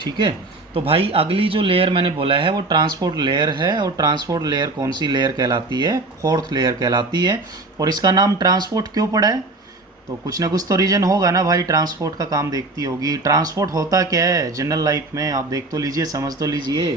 ठीक है। तो भाई अगली जो लेयर मैंने बोला है वो ट्रांसपोर्ट लेयर है, और ट्रांसपोर्ट लेयर कौन सी लेयर कहलाती है? फोर्थ लेयर कहलाती है। और इसका नाम ट्रांसपोर्ट क्यों पड़ा है? तो कुछ ना कुछ तो रीजन होगा ना भाई, ट्रांसपोर्ट का काम देखती होगी। ट्रांसपोर्ट होता क्या है जनरल लाइफ में, आप देख तो लीजिए, समझ तो लीजिए।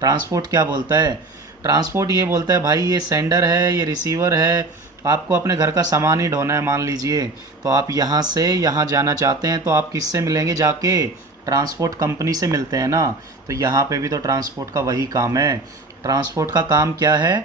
ट्रांसपोर्ट क्या बोलता है? ट्रांसपोर्ट ये बोलता है भाई, ये सेंडर है, ये रिसीवर है, आपको अपने घर का सामान ही ढोना है मान लीजिए। तो आप यहाँ से यहाँ जाना चाहते हैं, तो आप किससे मिलेंगे जाके? ट्रांसपोर्ट कंपनी से मिलते हैं ना। तो यहाँ पे भी तो ट्रांसपोर्ट का वही काम है। ट्रांसपोर्ट का काम क्या है?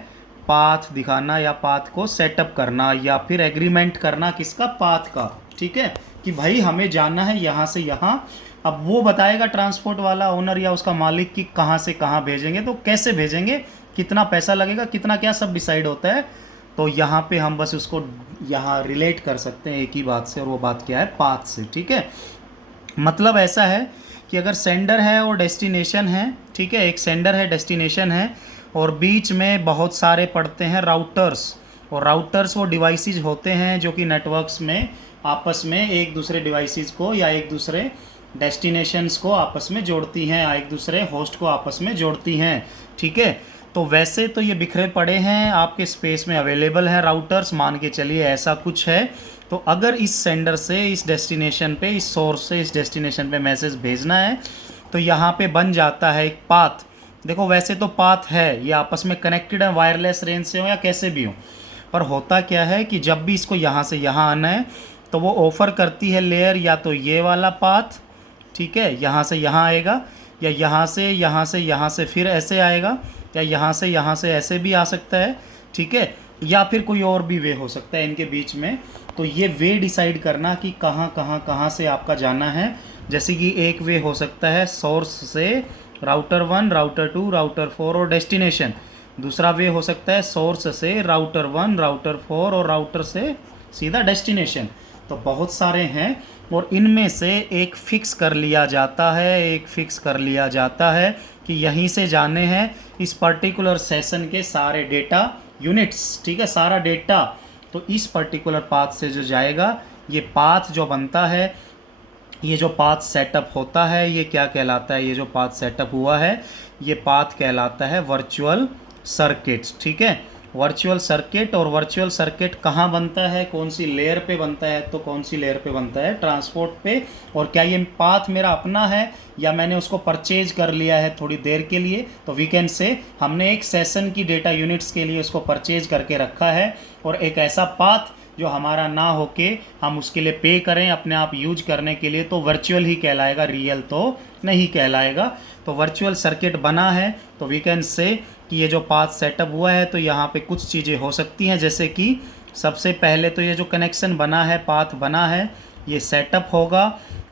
पाथ दिखाना, या पाथ को सेटअप करना, या फिर एग्रीमेंट करना, किसका? पाथ का। ठीक है, कि भाई हमें जाना है यहाँ से यहाँ। अब वो बताएगा ट्रांसपोर्ट वाला ओनर या उसका मालिक कि कहाँ से कहाँ भेजेंगे, तो कैसे भेजेंगे, कितना पैसा लगेगा, कितना क्या, सब डिसाइड होता है। तो यहाँ पे हम बस उसको यहाँ रिलेट कर सकते हैं एक ही बात से, और वो बात क्या है? पाथ से। ठीक है, मतलब ऐसा है कि अगर सेंडर है और डेस्टिनेशन है, ठीक है, एक सेंडर है, डेस्टिनेशन है, और बीच में बहुत सारे पड़ते हैं राउटर्स। और राउटर्स वो डिवाइसेस होते हैं जो कि नेटवर्क्स में आपस में एक दूसरे डिवाइसेस को या एक दूसरे डेस्टिनेशंस को आपस में जोड़ती हैं, या एक दूसरे होस्ट को आपस में जोड़ती हैं। ठीक है, तो वैसे तो ये बिखरे पड़े हैं, आपके स्पेस में अवेलेबल हैं राउटर्स, मान के चलिए ऐसा कुछ है। तो अगर इस सेंडर से इस डेस्टिनेशन पे, इस सोर्स से इस डेस्टिनेशन पे मैसेज भेजना है, तो यहाँ पे बन जाता है एक पाथ। देखो वैसे तो पाथ है, ये आपस में कनेक्टेड है, वायरलेस रेंज से हो या कैसे भी हो। पर होता क्या है कि जब भी इसको यहाँ से यहाँ आना है, तो वो ऑफ़र करती है लेयर, या तो ये वाला पाथ, ठीक है, यहाँ से यहाँ आएगा, या यहाँ से फिर ऐसे आएगा, या यहाँ से ऐसे भी आ सकता है। ठीक है, या फिर कोई और भी वे हो सकता है इनके बीच में। तो ये वे डिसाइड करना कि कहाँ से आपका जाना है। जैसे कि एक वे हो सकता है सोर्स से राउटर 1, राउटर 2, राउटर 4 और डेस्टिनेशन। दूसरा वे हो सकता है सोर्स से राउटर 1, राउटर 4 और राउटर से सीधा डेस्टिनेशन। तो बहुत सारे हैं, और इनमें से एक फिक्स कर लिया जाता है, एक फिक्स कर लिया जाता है कि यहीं से जाने हैं इस पर्टिकुलर सेशन के सारे डेटा यूनिट्स। ठीक है, सारा डेटा तो इस पर्टिकुलर पाथ से जो जाएगा, ये पाथ जो बनता है, ये जो पाथ सेटअप होता है, ये क्या कहलाता है? ये जो पाथ सेटअप हुआ है, ये पाथ कहलाता है वर्चुअल सर्किट्स। ठीक है, वर्चुअल सर्किट। और वर्चुअल सर्किट कहाँ बनता है, कौन सी लेयर पे बनता है? तो कौन सी लेयर पे बनता है? ट्रांसपोर्ट पे। और क्या ये पाथ मेरा अपना है, या मैंने उसको परचेज कर लिया है थोड़ी देर के लिए? तो वी कैन से हमने एक सेशन की डेटा यूनिट्स के लिए उसको परचेज करके रखा है, और एक ऐसा पाथ जो हमारा ना होके हम उसके लिए पे करें अपने आप यूज करने के लिए, तो वर्चुअल ही कहलाएगा, रियल तो नहीं कहलाएगा। तो वर्चुअल सर्किट बना है, तो वी कैन से कि ये जो पाथ सेटअप हुआ है, तो यहाँ पे कुछ चीज़ें हो सकती हैं, जैसे कि सबसे पहले तो ये जो कनेक्शन बना है, पाथ बना है, ये सेटअप होगा।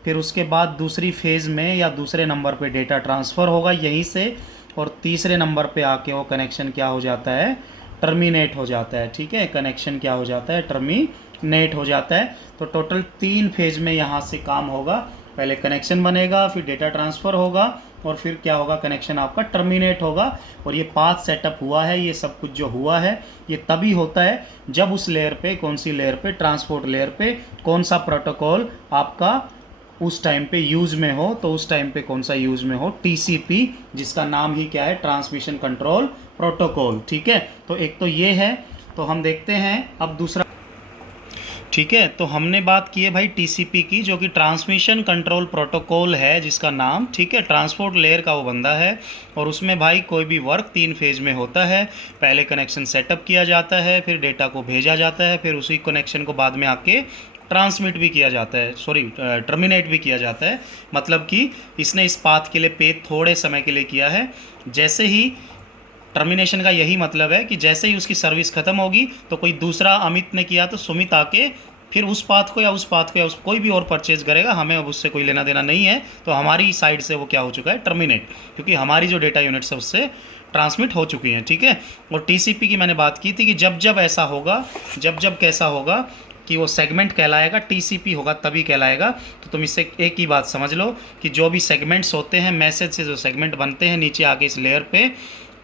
फिर उसके बाद दूसरी फेज़ में या दूसरे नंबर पे डेटा ट्रांसफ़र होगा यहीं से, और तीसरे नंबर पे आके वो कनेक्शन क्या हो जाता है? टर्मिनेट हो जाता है। ठीक है, कनेक्शन क्या हो जाता है? टर्मिनेट हो जाता है। तो टोटल 3 फेज में यहाँ से काम होगा। पहले कनेक्शन बनेगा, फिर डेटा ट्रांसफ़र होगा, और फिर क्या होगा? कनेक्शन आपका टर्मिनेट होगा। और ये पाथ सेटअप हुआ है, ये सब कुछ जो हुआ है, ये तभी होता है जब उस लेयर पे, कौन सी लेयर पे? ट्रांसपोर्ट लेयर पे कौन सा प्रोटोकॉल आपका उस टाइम पे यूज़ में हो। तो उस टाइम पे कौन सा यूज़ में हो? टीसीपी, जिसका नाम ही क्या है? Transmission control protocol. ठीक है, तो एक तो ये है। तो हम देखते हैं अब दूसरा। ठीक है, तो हमने बात की है भाई टीसीपी की, जो कि ट्रांसमिशन कंट्रोल प्रोटोकॉल है जिसका नाम। ठीक है, ट्रांसपोर्ट लेयर का वो बंदा है, और उसमें भाई कोई भी वर्क 3 फेज में होता है। पहले कनेक्शन सेटअप किया जाता है, फिर डेटा को भेजा जाता है, फिर उसी कनेक्शन को बाद में आके ट्रांसमिट भी किया जाता है, टर्मिनेट भी किया जाता है। मतलब कि इसने इस पाथ के लिए पे थोड़े समय के लिए किया है। जैसे ही टर्मिनेशन का यही मतलब है कि जैसे ही उसकी सर्विस ख़त्म होगी, तो कोई दूसरा अमित ने किया तो सुमित आके फिर उस पाथ को या उस पाथ को या उस कोई भी और परचेज करेगा, हमें अब उससे कोई लेना देना नहीं है। तो हमारी साइड से वो क्या हो चुका है? टर्मिनेट, क्योंकि हमारी जो डेटा यूनिट्स है उससे ट्रांसमिट हो चुकी हैं। ठीक है, और टीसीपी की मैंने बात की थी कि जब जब ऐसा होगा, जब जब कैसा होगा कि वो सेगमेंट कहलाएगा, टीसीपी होगा तभी कहलाएगा। तो तुम इससे एक ही बात समझ लो कि जो भी सेगमेंट्स होते हैं, मैसेज से जो सेगमेंट बनते हैं नीचे आके इस लेयर पे,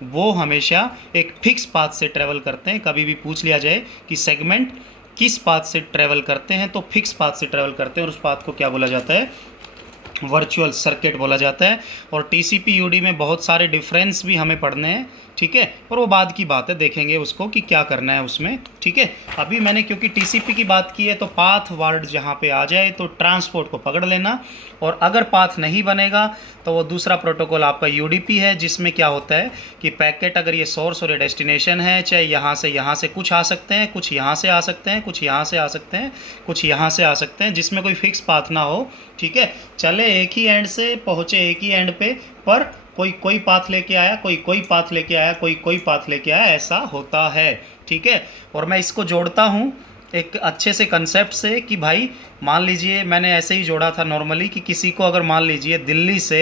वो हमेशा एक फिक्स पाथ से ट्रैवल करते हैं। कभी भी पूछ लिया जाए कि सेगमेंट किस पाथ से ट्रैवल करते हैं, तो फिक्स पाथ से ट्रैवल करते हैं, और उस पाथ को क्या बोला जाता है? वर्चुअल सर्किट बोला जाता है। और टीसीपी यूडी में बहुत सारे डिफरेंस भी हमें पढ़ने हैं, ठीक है, पर वो बाद की बात है, देखेंगे उसको कि क्या करना है उसमें, ठीक है। अभी मैंने क्योंकि टीसीपी की बात की है तो पाथ वर्ड जहाँ पे आ जाए तो ट्रांसपोर्ट को पकड़ लेना, और अगर पाथ नहीं बनेगा तो वो दूसरा प्रोटोकॉल आपका यूडीपी है, जिसमें क्या होता है कि पैकेट अगर ये सोर्स और ये डेस्टिनेशन है, चाहे यहाँ से कुछ आ सकते हैं, कुछ यहाँ से आ सकते हैं, कुछ यहाँ से आ सकते हैं, कुछ यहाँ से आ सकते हैं, जिसमें कोई फिक्स पाथ ना हो, ठीक है, चले एक ही एंड से, पहुँचे एक ही एंड पे, पर कोई पाथ लेके आया, कोई पाथ लेके आया, कोई पाथ लेके आया, ऐसा होता है, ठीक है। और मैं इसको जोड़ता हूँ एक अच्छे से कंसेप्ट से कि भाई मान लीजिए मैंने ऐसे ही जोड़ा था नॉर्मली कि किसी को अगर मान लीजिए दिल्ली से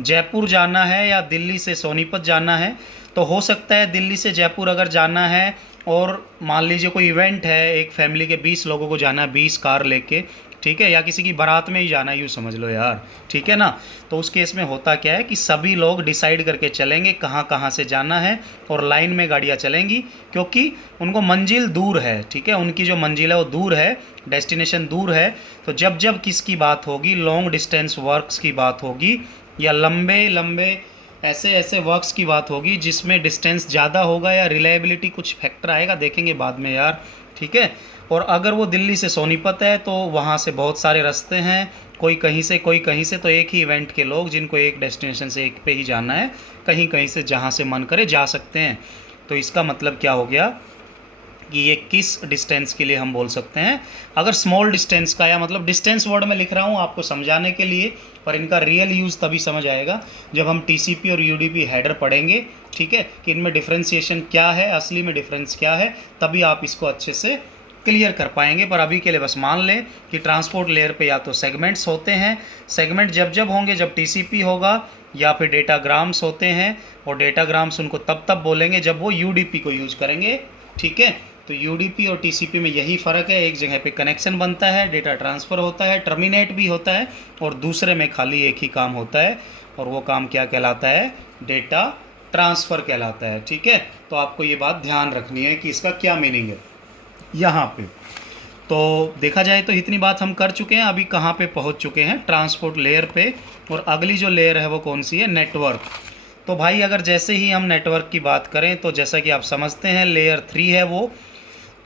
जयपुर जाना है या दिल्ली से सोनीपत जाना है, तो हो सकता है दिल्ली से जयपुर अगर जाना है और मान लीजिए कोई इवेंट है, एक फैमिली के 20 लोगों को जाना है 20 कार लेके, ठीक है, या किसी की बारात में ही जाना है, यूँ समझ लो यार, ठीक है ना। तो उस केस में होता क्या है कि सभी लोग डिसाइड करके चलेंगे कहाँ कहाँ से जाना है, और लाइन में गाड़ियाँ चलेंगी, क्योंकि उनको मंजिल दूर है, ठीक है, उनकी जो मंजिल है वो दूर है, डेस्टिनेशन दूर है। तो जब जब किसकी बात होगी, लॉन्ग डिस्टेंस वर्क्स की बात होगी, या लंबे लंबे ऐसे ऐसे वर्क्स की बात होगी जिसमें डिस्टेंस ज़्यादा होगा या रिलायबिलिटी कुछ फैक्टर आएगा, देखेंगे बाद में यार, ठीक है। और अगर वो दिल्ली से सोनीपत है तो वहाँ से बहुत सारे रास्ते हैं, कोई कहीं से कोई कहीं से, तो एक ही इवेंट के लोग जिनको एक डेस्टिनेशन से एक पे ही जाना है, कहीं कहीं से जहाँ से मन करे जा सकते हैं। तो इसका मतलब क्या हो गया कि ये किस डिस्टेंस के लिए हम बोल सकते हैं। अगर स्मॉल डिस्टेंस का, या मतलब डिस्टेंस वर्ड में लिख रहा हूँ आपको समझाने के लिए, पर इनका रियल यूज़ तभी समझ आएगा जब हम टीसीपी और यूडीपी हेडर पढ़ेंगे, ठीक है, कि इनमें डिफ्रेंशिएशन क्या है, असली में डिफरेंस क्या है, तभी आप इसको अच्छे से क्लियर कर पाएंगे। पर अभी के लिए बस मान लें कि ट्रांसपोर्ट लेयर पे या तो सेगमेंट्स होते हैं, सेगमेंट जब जब होंगे जब टीसीपी होगा, या फिर डेटाग्राम्स होते हैं, और डेटाग्राम्स उनको तब तब बोलेंगे जब वो यूडीपी को यूज़ करेंगे, ठीक है। तो यूडीपी और टीसीपी में यही फ़र्क है, एक जगह पे कनेक्शन बनता है, डेटा ट्रांसफ़र होता है, टर्मिनेट भी होता है, और दूसरे में खाली एक ही काम होता है, और वो काम क्या कहलाता है, डेटा ट्रांसफ़र कहलाता है, ठीक है। तो आपको ये बात ध्यान रखनी है कि इसका क्या मीनिंग है यहाँ पे। तो देखा जाए तो इतनी बात हम कर चुके हैं, अभी कहाँ पे पहुँच चुके हैं, ट्रांसपोर्ट लेयर पे, और अगली जो लेयर है वो कौन सी है, नेटवर्क। तो भाई अगर जैसे ही हम नेटवर्क की बात करें तो जैसा कि आप समझते हैं लेयर 3 है वो,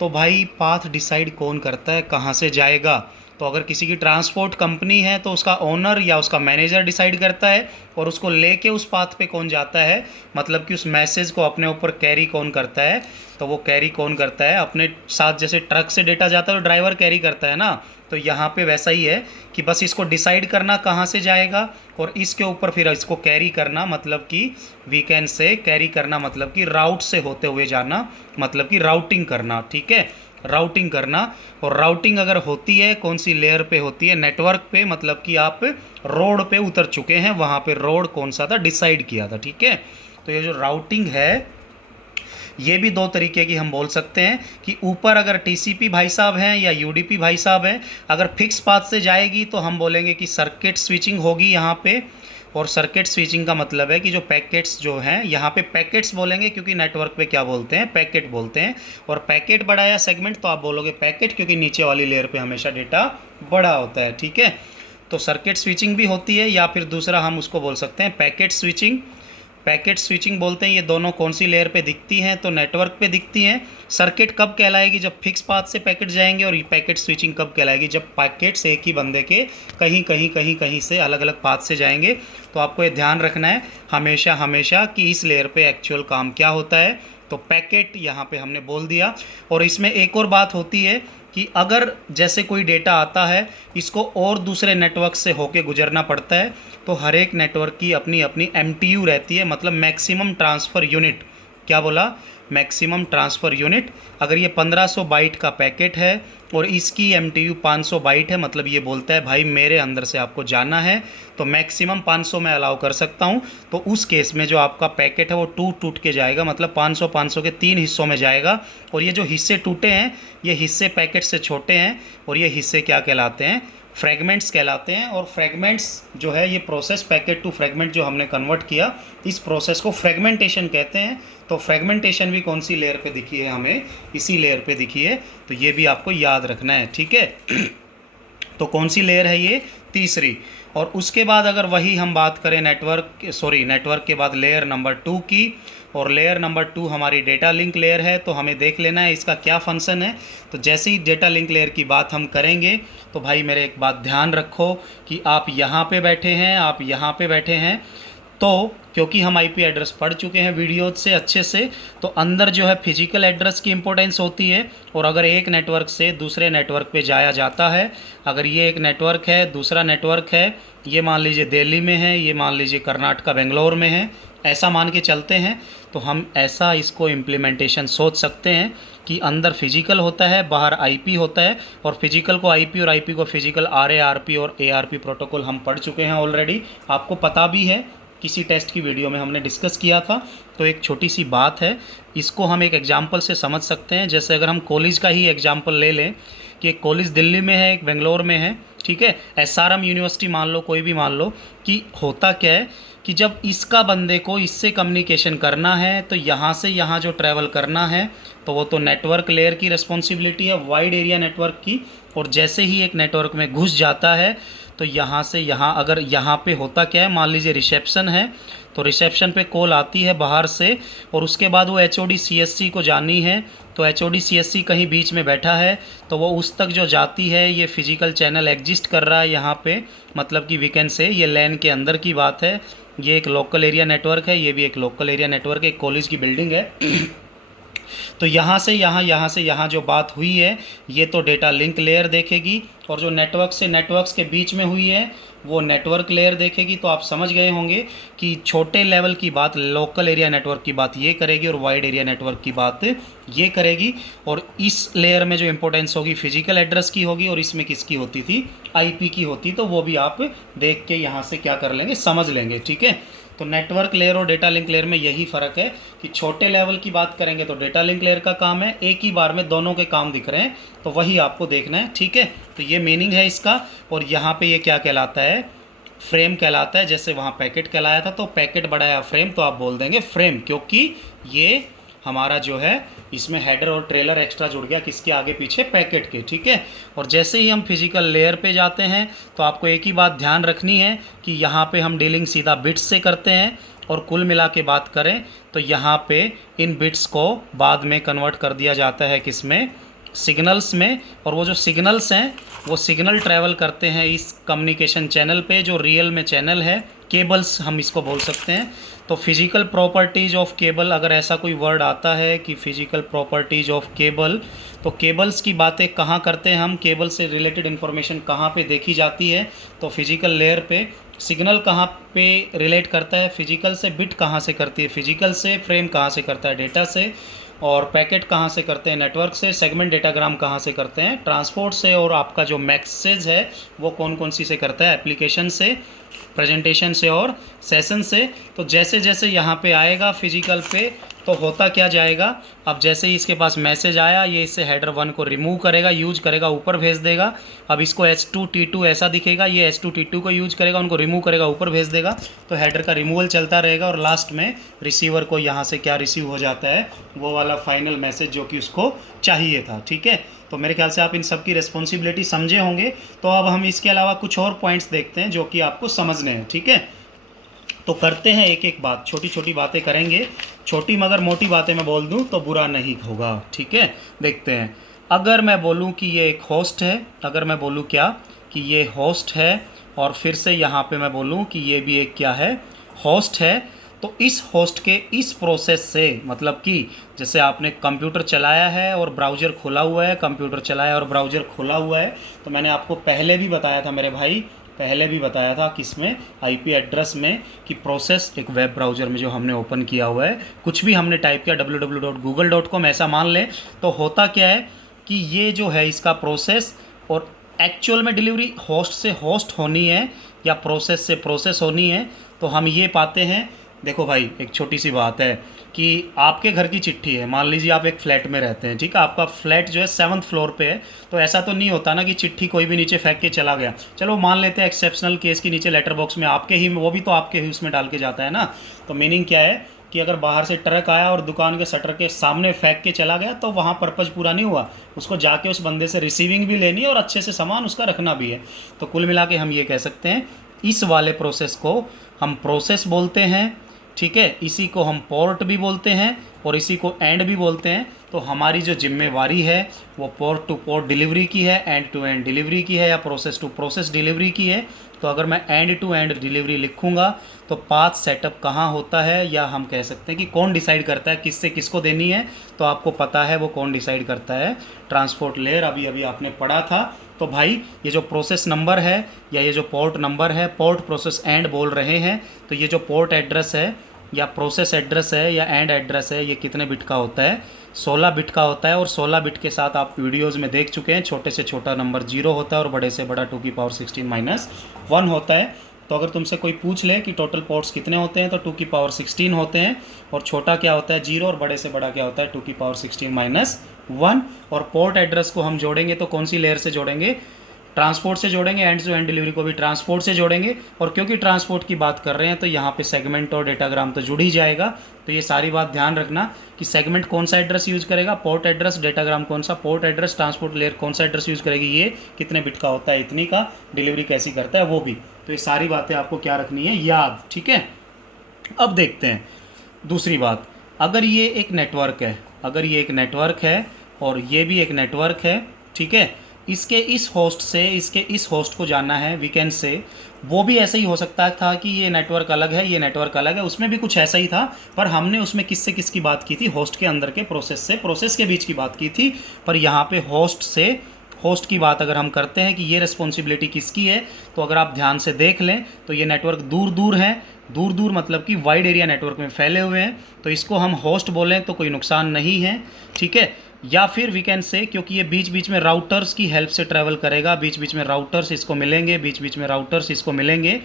तो भाई पाथ डिसाइड कौन करता है कहाँ से जाएगा। तो अगर किसी की ट्रांसपोर्ट कंपनी है तो उसका ओनर या उसका मैनेजर डिसाइड करता है, और उसको लेके उस पाथ पे कौन जाता है, मतलब कि उस मैसेज को अपने ऊपर कैरी कौन करता है, तो वो कैरी कौन करता है अपने साथ, जैसे ट्रक से डेटा जाता है तो ड्राइवर कैरी करता है ना, तो यहाँ पे वैसा ही है कि बस इसको डिसाइड करना कहाँ से जाएगा, और इसके ऊपर फिर इसको कैरी करना, मतलब कि वीकेंड से कैरी करना, मतलब कि राउट से होते हुए जाना, मतलब कि राउटिंग करना, ठीक है, राउटिंग करना। और राउटिंग अगर होती है कौन सी लेयर पे होती है, नेटवर्क पे, मतलब कि आप रोड पे उतर चुके हैं, वहाँ पे रोड कौन सा था डिसाइड किया था, ठीक है। तो ये जो राउटिंग है ये भी दो तरीके की हम बोल सकते हैं कि ऊपर अगर टीसीपी भाई साहब हैं या यूडीपी भाई साहब हैं, अगर फिक्स पाथ से जाएगी तो हम बोलेंगे कि सर्किट स्विचिंग होगी यहाँ पे। और सर्किट स्विचिंग का मतलब है कि जो पैकेट्स जो हैं, यहाँ पे पैकेट्स बोलेंगे क्योंकि नेटवर्क पे क्या बोलते हैं, पैकेट बोलते हैं। और पैकेट बड़ा या सेगमेंट तो आप बोलोगे पैकेट, क्योंकि नीचे वाली लेयर पे हमेशा डेटा बड़ा होता है, ठीक है। तो सर्किट स्विचिंग भी होती है, या फिर दूसरा हम उसको बोल सकते हैं पैकेट स्विचिंग। पैकेट स्विचिंग बोलते हैं। ये दोनों कौन सी लेयर पे दिखती हैं, तो नेटवर्क पे दिखती हैं। सर्किट कब कहलाएगी, जब फिक्स पाथ से पैकेट जाएंगे। और पैकेट स्विचिंग कब कहलाएगी, जब पैकेट्स एक ही बंदे के कहीं कहीं कहीं कहीं से अलग अलग पाथ से जाएंगे। तो आपको ये ध्यान रखना है हमेशा हमेशा कि इस लेयर पे एक्चुअल काम क्या होता है। तो पैकेट यहाँ पे हमने बोल दिया। और इसमें एक और बात होती है कि अगर जैसे कोई डेटा आता है, इसको और दूसरे नेटवर्क से होके गुजरना पड़ता है, तो हर एक नेटवर्क की अपनी अपनी MTU रहती है, मतलब मैक्सिमम ट्रांसफ़र यूनिट। क्या बोला, मैक्सिमम ट्रांसफ़र यूनिट। अगर ये 1500 बाइट का पैकेट है और इसकी MTU 500 बाइट है, मतलब ये बोलता है भाई मेरे अंदर से आपको जाना है तो मैक्सिमम 500 में अलाउ कर सकता हूँ। तो उस केस में जो आपका पैकेट है वो टूट के जाएगा, मतलब 500 के 3 हिस्सों में जाएगा। और ये जो हिस्से टूटे हैं, ये हिस्से पैकेट से छोटे हैं, और ये हिस्से क्या कहलाते हैं, फ्रेगमेंट्स कहलाते हैं। और फ्रेगमेंट्स जो है, ये प्रोसेस पैकेट टू फ्रेगमेंट जो हमने कन्वर्ट किया, इस प्रोसेस को फ्रेगमेंटेशन कहते हैं। तो फ्रेगमेंटेशन भी कौन सी लेयर पे दिखी है, हमें इसी लेयर पे दिखी है। तो ये भी आपको याद रखना है, ठीक है। तो कौन सी लेयर है ये? तीसरी। और उसके बाद अगर वही हम बात करें नेटवर्क के बाद लेयर नंबर 2 की, और लेयर नंबर 2 हमारी डेटा लिंक लेयर है, तो हमें देख लेना है इसका क्या फंक्शन है। तो जैसे ही डेटा लिंक लेयर की बात हम करेंगे तो भाई मेरे एक बात ध्यान रखो कि आप यहाँ पे बैठे हैं, आप यहाँ पे बैठे हैं, तो क्योंकि हम आईपी एड्रेस पढ़ चुके हैं वीडियो से अच्छे से, तो अंदर जो है फिजिकल एड्रेस की इंपॉर्टेंस होती है। और अगर एक नेटवर्क से दूसरे नेटवर्क पे जाया जाता है, अगर ये एक नेटवर्क है, दूसरा नेटवर्क है, ये मान लीजिए दिल्ली में है, ये मान लीजिए कर्नाटका बेंगलोर में है, ऐसा मान के चलते हैं, तो हम ऐसा इसको इम्प्लीमेंटेशन सोच सकते हैं कि अंदर फिजिकल होता है, बाहर आईपी होता है, और फिजिकल को आईपी और आईपी को फिजिकल, आरएआरपी और एआरपी प्रोटोकॉल हम पढ़ चुके हैं ऑलरेडी, आपको पता भी है, किसी टेस्ट की वीडियो में हमने डिस्कस किया था। तो एक छोटी सी बात है, इसको हम एक एग्जांपल से समझ सकते हैं। जैसे अगर हम कॉलेज का ही एग्जांपल ले लें कि एक कॉलेज दिल्ली में है, एक बेंगलोर में है, ठीक है, एसआरएम यूनिवर्सिटी मान लो, कोई भी मान लो, कि होता क्या है कि जब इसका बंदे को इससे कम्युनिकेशन करना है तो यहाँ से यहाँ जो ट्रैवल करना है, तो वो तो नेटवर्क लेयर की रिस्पॉन्सिबिलिटी है, वाइड एरिया नेटवर्क की। और जैसे ही एक नेटवर्क में घुस जाता है तो यहाँ से यहाँ, अगर यहाँ पे होता क्या है, मान लीजिए रिसेप्शन है, तो रिसेप्शन पे कॉल आती है बाहर से, और उसके बाद वो एचओडी सीएससी को जानी है, तो एचओडी सीएससी कहीं बीच में बैठा है, तो वो उस तक जो जाती है, ये फिजिकल चैनल एग्जिस्ट कर रहा है यहाँ पे, मतलब कि वीकेंड से ये लैन के अंदर की बात है। ये एक लोकल एरिया नेटवर्क है, ये भी एक लोकल एरिया नेटवर्क है, एक कॉलेज की बिल्डिंग है। तो यहाँ से यहाँ, यहाँ से यहाँ जो बात हुई है, ये तो डेटा लिंक लेयर देखेगी, और जो नेटवर्क से नेटवर्क्स के बीच में हुई है वो नेटवर्क लेयर देखेगी। तो आप समझ गए होंगे कि छोटे लेवल की बात, लोकल एरिया नेटवर्क की बात ये करेगी, और वाइड एरिया नेटवर्क की बात ये करेगी। और इस लेयर में जो इंपॉर्टेंस होगी फिजिकल एड्रेस की होगी, और इसमें किसकी होती थी? आईपी की होती। तो वो भी आप देख के यहाँ से क्या कर लेंगे, समझ लेंगे, ठीक है। तो नेटवर्क लेयर और डेटा लिंक लेयर में यही फ़र्क है कि छोटे लेवल की बात करेंगे तो डेटा लिंक लेयर का काम है, एक ही बार में दोनों के काम दिख रहे हैं, तो वही आपको देखना है, ठीक है। तो ये मीनिंग है इसका। और यहाँ पे ये क्या कहलाता है? फ्रेम कहलाता है। जैसे वहाँ पैकेट कहलाया था, तो पैकेट बढ़ाया फ्रेम, तो आप बोल देंगे फ्रेम, क्योंकि ये हमारा जो है इसमें हेडर और ट्रेलर एक्स्ट्रा जुड़ गया, किसके आगे पीछे? पैकेट के, ठीक है। और जैसे ही हम फिजिकल लेयर पे जाते हैं तो आपको एक ही बात ध्यान रखनी है कि यहाँ पे हम डीलिंग सीधा बिट्स से करते हैं, और कुल मिला के बात करें तो यहाँ पे इन बिट्स को बाद में कन्वर्ट कर दिया जाता है किसमें? सिग्नल्स में। और वो जो सिग्नल्स हैं वो सिग्नल ट्रैवल करते हैं इस कम्युनिकेशन चैनल पे, जो रियल में चैनल है, केबल्स हम इसको बोल सकते हैं। तो फिजिकल प्रॉपर्टीज़ ऑफ केबल, अगर ऐसा कोई वर्ड आता है कि फिजिकल प्रॉपर्टीज़ ऑफ केबल, तो केबल्स की बातें कहाँ करते हैं हम? केबल से रिलेटेड इन्फॉर्मेशन कहाँ पे देखी जाती है? तो फिजिकल लेयर पे। सिग्नल कहाँ पे रिलेट करता है? फिजिकल से। बिट कहाँ से करती है? फिजिकल से। फ्रेम कहाँ से करता है? डेटा से। और पैकेट कहाँ से करते हैं? नेटवर्क से। सेगमेंट डेटाग्राम कहाँ से करते हैं? ट्रांसपोर्ट से। और आपका जो मैसेज है वो कौन कौन सी से करता है? एप्लीकेशन से, प्रेजेंटेशन से और सेशन से। तो जैसे जैसे यहाँ पे आएगा फिजिकल पे, तो होता क्या जाएगा? अब जैसे ही इसके पास मैसेज आया, ये इससे हेडर 1 को रिमूव करेगा, यूज करेगा, ऊपर भेज देगा। अब इसको H2T2 ऐसा दिखेगा, ये H2T2 को यूज करेगा, उनको रिमूव करेगा, ऊपर भेज देगा। तो हेडर का रिमूवल चलता रहेगा, और लास्ट में रिसीवर को यहाँ से क्या रिसीव हो जाता है? वो वाला फाइनल मैसेज जो कि उसको चाहिए था, ठीक है। तो मेरे ख्याल से आप इन सब की रिस्पॉन्सिबिलिटी समझे होंगे। तो अब हम इसके अलावा कुछ और पॉइंट्स देखते हैं जो कि आपको समझने हैं, ठीक है। तो करते हैं एक एक बात, छोटी छोटी बातें करेंगे। छोटी मगर मोटी बातें मैं बोल दूं तो बुरा नहीं होगा, ठीक है। देखते हैं। अगर मैं बोलूं कि ये एक होस्ट है, अगर मैं बोलूं क्या कि ये होस्ट है, और फिर से यहाँ पे मैं बोलूं कि ये भी एक क्या है? होस्ट है। तो इस होस्ट के इस प्रोसेस से, मतलब कि जैसे आपने कंप्यूटर चलाया है और ब्राउज़र खुला हुआ है, कंप्यूटर चलाया और ब्राउज़र खुला हुआ है, तो मैंने आपको पहले भी बताया था मेरे भाई, पहले भी बताया था किसमें? आईपी एड्रेस में, कि प्रोसेस एक वेब ब्राउज़र में जो हमने ओपन किया हुआ है, कुछ भी हमने टाइप किया www.google.com ऐसा मान लें, तो होता क्या है कि ये जो है इसका प्रोसेस, और एक्चुअल में डिलीवरी होस्ट से होस्ट होनी है या प्रोसेस से प्रोसेस होनी है, तो हम ये पाते हैं। देखो भाई, एक छोटी सी बात है कि आपके घर की चिट्ठी है, मान लीजिए आप एक फ्लैट में रहते हैं, ठीक है, आपका फ्लैट जो है 7th फ्लोर पे है, तो ऐसा तो नहीं होता ना कि चिट्ठी कोई भी नीचे फेंक के चला गया। चलो मान लेते हैं एक्सेप्शनल केस की नीचे लेटर बॉक्स में आपके ही, वो भी तो आपके ही उसमें डाल के जाता है ना। तो मीनिंग क्या है कि अगर बाहर से ट्रक आया और दुकान के शटर के सामने फेंक के चला गया तो वहाँ पर्पज़ पूरा नहीं हुआ, उसको जाके उस बंदे से रिसीविंग भी लेनी है और अच्छे से सामान उसका रखना भी है। तो कुल मिला के हम ये कह सकते हैं इस वाले प्रोसेस को हम प्रोसेस बोलते हैं, ठीक है। इसी को हम पोर्ट भी बोलते हैं और इसी को एंड भी बोलते हैं। तो हमारी जो जिम्मेवारी है वो पोर्ट टू पोर्ट डिलीवरी की है, एंड टू एंड डिलीवरी की है, या प्रोसेस टू प्रोसेस डिलीवरी की है। तो अगर मैं एंड टू एंड डिलीवरी लिखूंगा तो पाथ सेटअप कहाँ होता है, या हम कह सकते हैं कि कौन डिसाइड करता है किससे किसको देनी है, तो आपको पता है वो कौन डिसाइड करता है, ट्रांसपोर्ट लेयर। अभी अभी आपने पढ़ा था। तो भाई ये जो प्रोसेस नंबर है या ये जो पोर्ट नंबर है, पोर्ट प्रोसेस एंड बोल रहे हैं, तो ये जो पोर्ट एड्रेस है या प्रोसेस एड्रेस है या एंड एड्रेस है, ये कितने बिट का होता है? 16 बिट का होता है। और 16 बिट के साथ आप वीडियोज़ में देख चुके हैं, छोटे से छोटा नंबर 0 होता है और बड़े से बड़ा 2⁻16 - 1 होता है। तो अगर तुमसे कोई पूछ ले कि टोटल पोर्ट्स कितने होते हैं तो 2⁻16 होते हैं, और छोटा क्या होता है 0, और बड़े से बड़ा क्या होता है 2⁻16 - 1। और पोर्ट एड्रेस को हम जोड़ेंगे तो कौन सी लेयर से जोड़ेंगे? ट्रांसपोर्ट से जोड़ेंगे। एंड टू एंड डिलीवरी को भी ट्रांसपोर्ट से जोड़ेंगे। और क्योंकि ट्रांसपोर्ट की बात कर रहे हैं तो यहाँ पे सेगमेंट और डेटाग्राम तो जुड़ ही जाएगा। तो ये सारी बात ध्यान रखना कि सेगमेंट कौन सा एड्रेस यूज़ करेगा, पोर्ट एड्रेस, डेटाग्राम कौन सा, पोर्ट एड्रेस, ट्रांसपोर्ट लेयर कौन सा एड्रेस यूज़ करेगी, ये कितने बिट का होता है, इतनी का, डिलीवरी कैसी करता है वो भी। तो ये सारी बातें आपको क्या रखनी है, याद, ठीक है। अब देखते हैं दूसरी बात। अगर ये एक नेटवर्क है, अगर ये एक नेटवर्क है और ये भी एक नेटवर्क है, ठीक है, इसके इस होस्ट से इसके इस होस्ट को जाना है, वी कैन से वो भी ऐसे ही हो सकता था कि ये नेटवर्क अलग है, ये नेटवर्क अलग है, उसमें भी कुछ ऐसा ही था। पर हमने उसमें किससे किसकी बात की थी? होस्ट के अंदर के प्रोसेस से प्रोसेस के बीच की बात की थी। पर यहाँ पे होस्ट से होस्ट की बात अगर हम करते हैं कि ये रिस्पॉन्सिबिलिटी किसकी है, तो अगर आप ध्यान से देख लें तो ये नेटवर्क दूर दूर हैं, दूर दूर मतलब कि वाइड एरिया नेटवर्क में फैले हुए हैं। तो इसको हम होस्ट बोलें तो कोई नुकसान नहीं है, ठीक है। या फिर वी कैन से, क्योंकि ये बीच बीच में राउटर्स की हेल्प से ट्रैवल करेगा, बीच बीच में राउटर्स इसको मिलेंगे, बीच बीच में राउटर्स इसको मिलेंगे,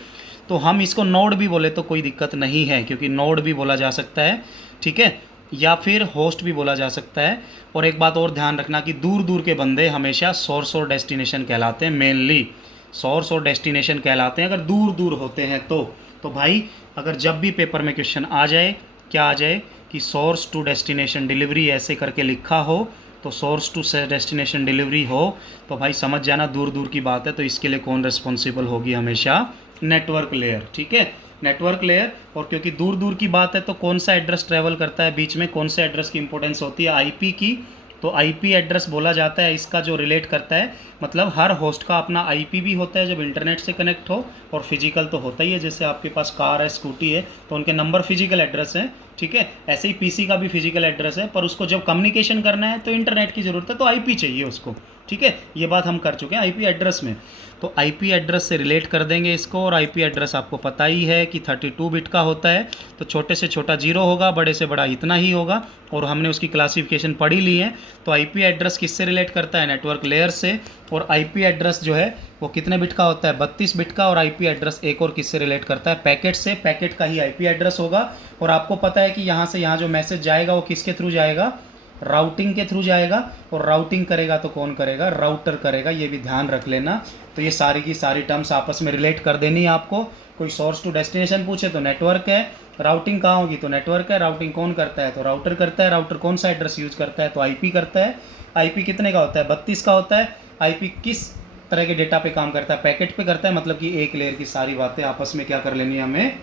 तो हम इसको नोड भी बोले तो कोई दिक्कत नहीं है, क्योंकि नोड भी बोला जा सकता है, ठीक है, या फिर होस्ट भी बोला जा सकता है। और एक बात और ध्यान रखना कि दूर दूर के बंदे हमेशा सोर्स और डेस्टिनेशन कहलाते हैं, मेनली सोर्स और डेस्टिनेशन कहलाते हैं अगर दूर दूर होते हैं तो भाई अगर जब भी पेपर में क्वेश्चन आ जाए, क्या आ जाए कि सोर्स टू डेस्टिनेशन डिलीवरी ऐसे करके लिखा हो, तो सोर्स टू डेस्टिनेशन डिलीवरी हो, तो भाई समझ जाना दूर दूर की बात है। तो इसके लिए कौन रिस्पॉन्सिबल होगी? हमेशा नेटवर्क लेयर, ठीक है, नेटवर्क लेयर। और क्योंकि दूर दूर की बात है तो कौन सा एड्रेस ट्रैवल करता है बीच में, कौन से एड्रेस की इंपॉर्टेंस होती है? आईपी की। तो आईपी एड्रेस बोला जाता है इसका जो रिलेट करता है, मतलब हर होस्ट का अपना आईपी भी होता है जब इंटरनेट से कनेक्ट हो, और फिजिकल तो होता ही है, जैसे आपके पास कार है, स्कूटी है, तो उनके नंबर फिजिकल एड्रेस हैं, ठीक है। ऐसे ही पीसी का भी फिजिकल एड्रेस है, पर उसको जब कम्युनिकेशन करना है तो इंटरनेट की ज़रूरत है, तो आईपी चाहिए उसको, ठीक है। ये बात हम कर चुके हैं आईपी एड्रेस में। तो आईपी एड्रेस से रिलेट कर देंगे इसको, और आईपी एड्रेस आपको पता ही है कि 32 बिट का होता है। तो छोटे से छोटा 0 होगा, बड़े से बड़ा इतना ही होगा, और हमने उसकी क्लासिफिकेशन पढ़ी ली है। तो आईपी एड्रेस किससे रिलेट करता है? नेटवर्क लेयर से। और आईपी एड्रेस जो है वो कितने बिट का होता है? 32 बिट का। और आईपी एड्रेस एक और किससे रिलेट करता है? पैकेट से। पैकेट का ही आईपी एड्रेस होगा। और आपको पता है कि यहाँ से यहाँ जो मैसेज जाएगा वो किसके थ्रू जाएगा? राउटिंग के थ्रू जाएगा। और राउटिंग करेगा तो कौन करेगा? राउटर करेगा, ये भी ध्यान रख लेना। तो ये सारी की सारी टर्म्स आपस में रिलेट कर देनी है आपको। कोई सोर्स टू डेस्टिनेशन पूछे तो नेटवर्क है, राउटिंग कहाँ होगी तो नेटवर्क है, राउटिंग कौन करता है तो राउटर करता है, राउटर कौन सा एड्रेस यूज़ करता है तो आईपी करता है। आईपी कितने का होता है? 32 का होता है। आईपी किस तरह के डेटा पे काम करता है? पैकेट पे करता है, मतलब कि एक लेयर की सारी बातें आपस में क्या कर लेनी है? हमें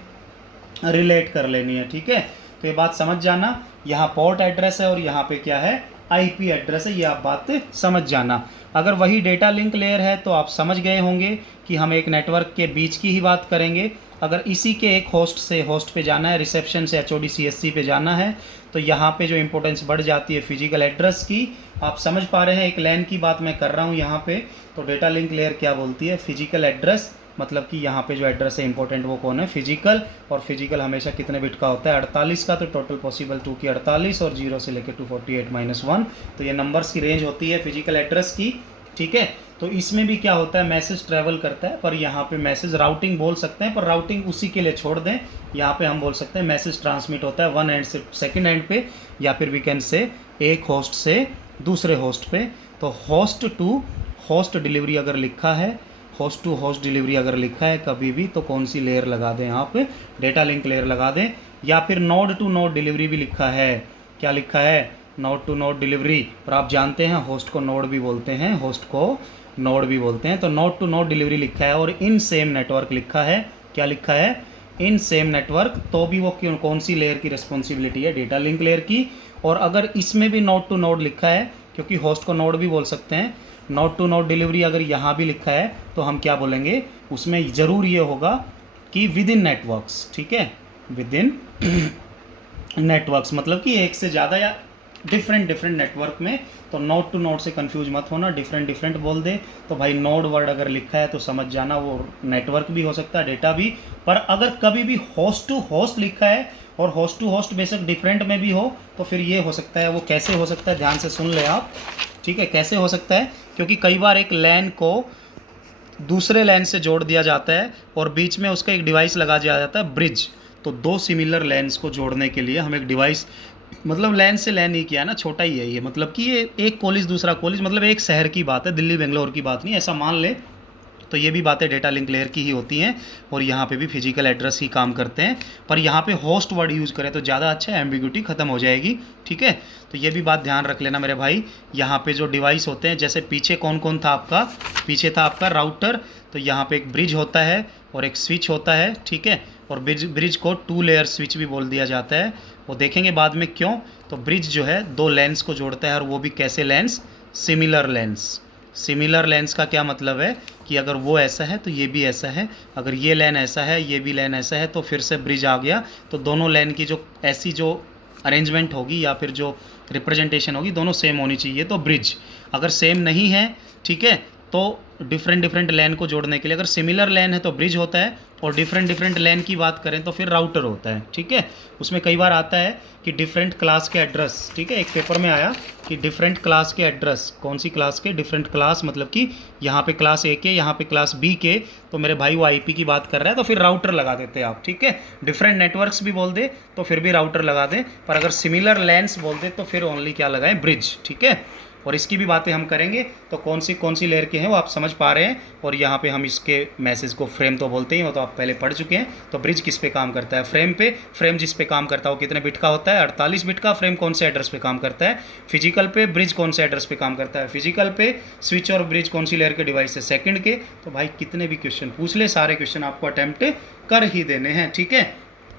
रिलेट कर लेनी है, ठीक है। तो ये बात समझ जाना, यहाँ पोर्ट एड्रेस है और यहाँ पे क्या है? आईपी एड्रेस है, ये आप बात समझ जाना। अगर वही डेटा लिंक लेयर है तो आप समझ गए होंगे कि हम एक नेटवर्क के बीच की ही बात करेंगे। अगर इसी के एक होस्ट से होस्ट पे जाना है, रिसेप्शन से एचओडी सीएससी पे जाना है, तो यहाँ पे जो इंपॉर्टेंस बढ़ जाती है फिजिकल एड्रेस की। आप समझ पा रहे हैं, एक लैन की बात मैं कर रहा हूँ यहाँ पे। तो डेटा लिंक लेयर क्या बोलती है? फिजिकल एड्रेस, मतलब कि यहाँ पे जो एड्रेस है इंपॉर्टेंट वो कौन है? फिजिकल। और फिजिकल हमेशा कितने बिट का होता है? 48 का। तो टोटल पॉसिबल 2 की 48 और 0 से लेकर 248 - 1। तो ये नंबर्स की रेंज होती है फिजिकल एड्रेस की, ठीक है। तो इसमें भी क्या होता है? मैसेज ट्रैवल करता है, पर यहाँ पे मैसेज राउटिंग बोल सकते हैं, पर राउटिंग उसी के लिए छोड़ दें। यहाँ पे हम बोल सकते हैं मैसेज ट्रांसमिट होता है वन एंड से सेकेंड एंड पे, या फिर वी कैन से एक होस्ट से दूसरे होस्ट पे। तो होस्ट टू होस्ट डिलीवरी अगर लिखा है, होस्ट टू होस्ट डिलीवरी अगर लिखा है कभी भी तो कौन सी लेयर लगा दें आप, डेटा लिंक लेयर लगा दें। या फिर नोड टू नोड डिलीवरी भी लिखा है, क्या लिखा है, नोड टू नोड डिलीवरी। और आप जानते हैं होस्ट को नोड भी बोलते हैं, होस्ट को नोड भी बोलते हैं। तो नोड टू नोड डिलीवरी लिखा है और इन सेम नेटवर्क लिखा है, क्या लिखा है, इन सेम नेटवर्क, तो भी वो कौन सी लेयर की रिस्पॉन्सिबिलिटी है, डेटा लिंक लेयर की। और अगर इसमें भी नोड टू नोड लिखा है, क्योंकि होस्ट को नोड भी बोल सकते हैं, नोड टू नोड डिलीवरी अगर यहाँ भी लिखा है तो हम क्या बोलेंगे, उसमें ज़रूर ये होगा कि विद इन नेटवर्क्स, ठीक है, विद इन नेटवर्क्स मतलब कि एक से ज़्यादा या डिफरेंट नेटवर्क में। तो नोड टू नोड से कंफ्यूज मत होना, डिफरेंट बोल दे तो भाई नोड वर्ड अगर लिखा है तो समझ जाना वो नेटवर्क भी हो सकता है, डेटा भी। पर अगर कभी भी होस्ट टू होस्ट लिखा है और होस्ट टू होस्ट बेशक डिफरेंट में भी हो तो फिर ये हो सकता है, वो कैसे हो सकता है ध्यान से सुन ले आप, ठीक है, कैसे हो सकता है, क्योंकि कई बार एक लैन को दूसरे लैन से जोड़ दिया जाता है और बीच में उसका एक डिवाइस लगा दिया जाता है ब्रिज। तो दो सिमिलर लैंस को जोड़ने के लिए हम एक डिवाइस, मतलब लैन से लैन ही किया ना, छोटा ही है ये, मतलब कि ये एक कॉलेज दूसरा कॉलेज, मतलब एक शहर की बात है, दिल्ली बेंगलोर की बात नहीं, ऐसा मान ले। तो ये भी बातें डेटा लिंक लेयर की ही होती हैं और यहाँ पे भी फिजिकल एड्रेस ही काम करते हैं। पर यहाँ पे होस्ट वर्ड यूज़ करें तो ज़्यादा अच्छा है, एम्बिग्यूटी ख़त्म हो जाएगी, ठीक है। तो ये भी बात ध्यान रख लेना मेरे भाई। यहाँ पे जो डिवाइस होते हैं, जैसे पीछे कौन कौन था आपका, पीछे था आपका राउटर, तो यहाँ पे एक ब्रिज होता है और एक स्विच होता है, ठीक है। और ब्रिज को 2 लेयर स्विच भी बोल दिया जाता है, वो देखेंगे बाद में क्यों। तो ब्रिज जो है 2 लेंस को जोड़ता है और वो भी कैसे lens, similar lens. Similar lens का क्या मतलब है कि अगर वो ऐसा है तो ये भी ऐसा है, अगर ये लेन ऐसा है ये भी लेन ऐसा है, तो फिर से ब्रिज आ गया। तो दोनों लेन की जो ऐसी जो अरेंजमेंट होगी या फिर जो रिप्रेजेंटेशन होगी दोनों सेम होनी चाहिए, तो ब्रिज। अगर सेम नहीं है, ठीक है, तो डिफरेंट लेन को जोड़ने के लिए, अगर सिमिलर लेन है तो ब्रिज होता है, और डिफरेंट लेन की बात करें तो फिर राउटर होता है, ठीक है। उसमें कई बार आता है कि डिफरेंट क्लास के एड्रेस, ठीक है, एक पेपर में आया कि डिफरेंट क्लास के एड्रेस, कौन सी क्लास के, डिफरेंट क्लास, मतलब कि यहाँ पे क्लास ए के, यहाँ पे क्लास बी के, तो मेरे भाई वो आईपी की बात कर रहा है तो फिर राउटर लगा देते हैं आप, ठीक है। डिफरेंट नेटवर्क्स भी बोल दे तो फिर भी राउटर लगा दें, पर अगर सिमिलर लेंस बोल दे तो फिर ओनली क्या लगाएं, ब्रिज, ठीक है। और इसकी भी बातें हम करेंगे, तो कौन सी लेयर के हैं वो आप समझ पा रहे हैं। और यहाँ पे हम इसके मैसेज को फ्रेम तो बोलते ही हो, तो आप पहले पढ़ चुके हैं। तो ब्रिज किस पे काम करता है, फ्रेम पे। फ्रेम जिस पे काम करता है वो कितने बिट का होता है, 48 बिट का। फ्रेम कौन से एड्रेस पे काम करता है, फिजिकल पे। ब्रिज कौन से एड्रेस पे काम करता है, फिजिकल पे। स्विच और ब्रिज कौन सी लेयर के डिवाइस है, सेकंड के। तो भाई कितने भी क्वेश्चन पूछ ले, सारे क्वेश्चन आपको अटेम्प्ट कर ही देने हैं, ठीक है।